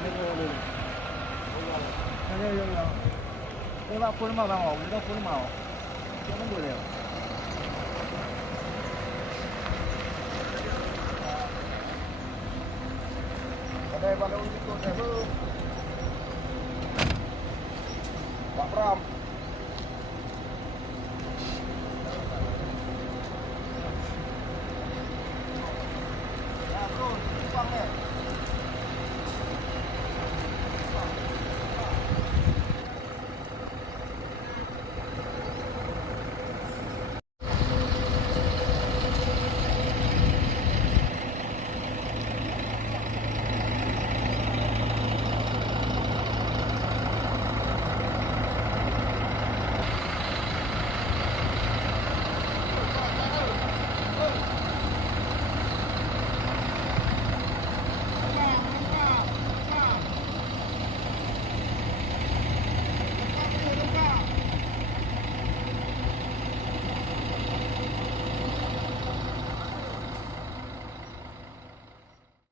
Yo. Dia buat full mouth bang, dia full mouth. Dia mana dia? Ada balon itu, Pak Pram.